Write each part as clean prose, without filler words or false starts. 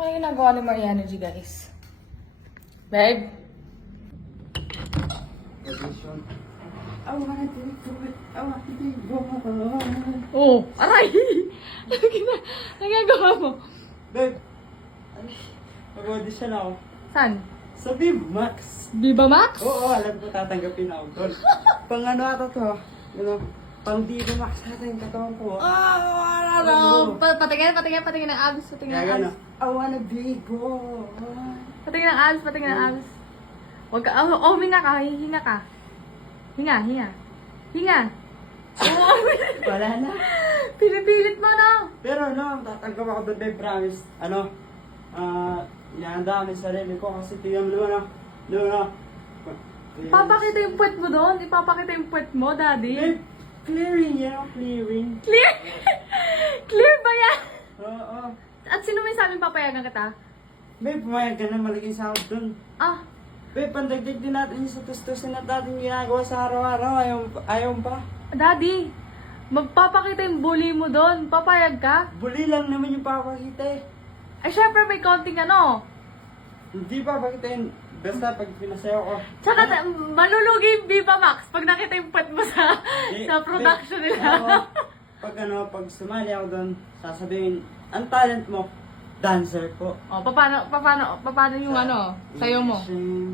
Ano yung ginagawa ni Maria Energy, guys? Babe? Position. I wanna do it. I wanna do it. Oh, aray! Nagagawa mo? Babe, mag-audition ako. Saan? Sa Viv Max. Viva Max? Oo, alam ko tatanggapin ako doon. Pang ano ata to? Pang Viva Max natin yung katawan ko. Ano? Patingin ng abs, patingin ng Kaya abs. gano'n, I wanna be go. Patingin ng abs, patingin ng abs. Huwag ka, huminga ka, hinga ka. Hinga. Wala na. Pinipilit mo, no? Pero no, tatanggap ako doon, babe, promise. Inahanda kami sa sarili ko kasi tingnan mo naman, Papakita yung puwet mo doon. Ipapakita yung puwet mo, daddy. Babe, clearing, clearing. Clear? Clear ba yan? Oo. At sino may sabing papayagan kita? Babe, pumayag ka na malaking sahod doon. Ah, Babe, pandagdag din natin yung sa tustusin na natin ginagawa sa araw-araw. Ayaw pa. daddy. Magpapakita yung bully mo doon. Papayag ka? Buli lang naman yung papakita eh. Ay, syempre may konting ano. Hindi papakita yun. Basta pag pinasayaw ko. Tsaka malulugi yung Viva Max pag nakita yung puwet mo sa production nila. Pag sumali ako doon, sasabihin, ang talent mo, dancer po. Oh, paano yung ano, sayo mo?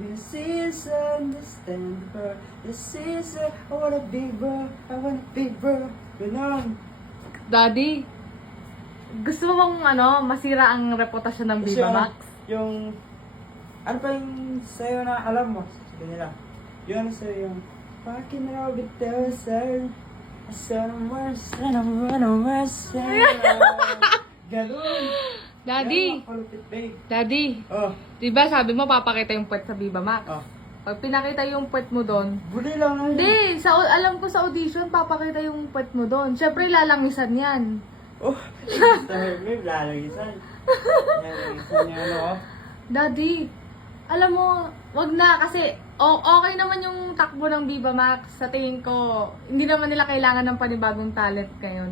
This is understandable. This is I wanna be bro. I wanna be bro. Ganon. Daddy, gusto mo bang ano, masira ang reputasyon ng Kasi Viva Max? Ano pa yung sayo na alam mo? Sabi nila. Yung sayo yung, Walking around with the sun. Somewhere, somewhere, Ganon. Daddy, Kalupit, babe. Daddy, Oh, di ba sabi mo papakita yung puwet sa Viva Max? oh. Pag pinakita yung puwet mo doon, Buli lang na yun. hindi, alam ko sa audition, papakita yung puwet mo doon. Siyempre, lalangisan yan. Oh, basta babe, lalagisan. Lalagisan niya ano oh. Daddy, alam mo, wag na kasi okay naman yung takbo ng Viva Max. Sa tingin ko, hindi naman nila kailangan ng panibagong talent ngayon.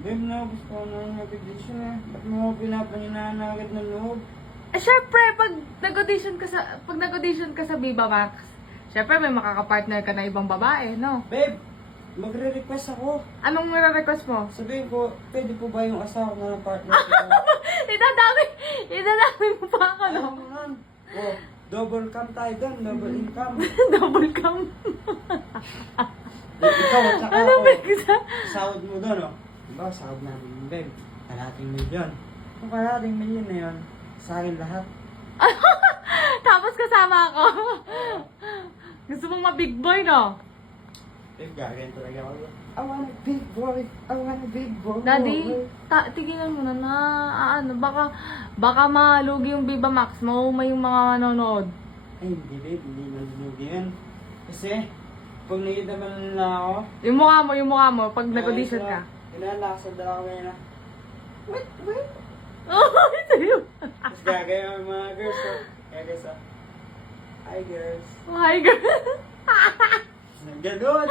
Babe, na gusto ko na nag-audition eh. Ba't mo pinapanginaan agad ng loob? Eh, syempre, pag nag-audition ka sa Viva Max, syempre may makakapartner ka na ibang babae, no? Babe, magre-request ako. Anong nire-request mo? Sabihin ko, pwede po ba yung asawa ko ng partner ko? Idadami mo pa ako, no? Ayaw mo nun. Oh, double cam tayo doon, double income. Double cam. Ikaw at saka Ano ako. ba isa? Sahod mo doon, oh. Diba, sahod namin, babe. Kalating milyon. Kung kalating milyon na yun, sa akin lahat. Tapos kasama ako. Gusto mong ma-big boy, no? Babe, gagawin talaga ako. I want a big boy. I want a big boy. Daddy, tigilan mo na ano, baka malugi yung Viva Max mo, may yung mga nanonood. Ay, hindi babe, hindi malunugi yan. Kasi, pag nakita man nila ako, Yung mukha mo, pag nag-audition ka. Inalakasad na ako ngayon na, wait. Oh, sa'yo. Tapos gagawin ang mga girls ko. Kaya guys, hi girls. Oh, hi, girl. Ganon!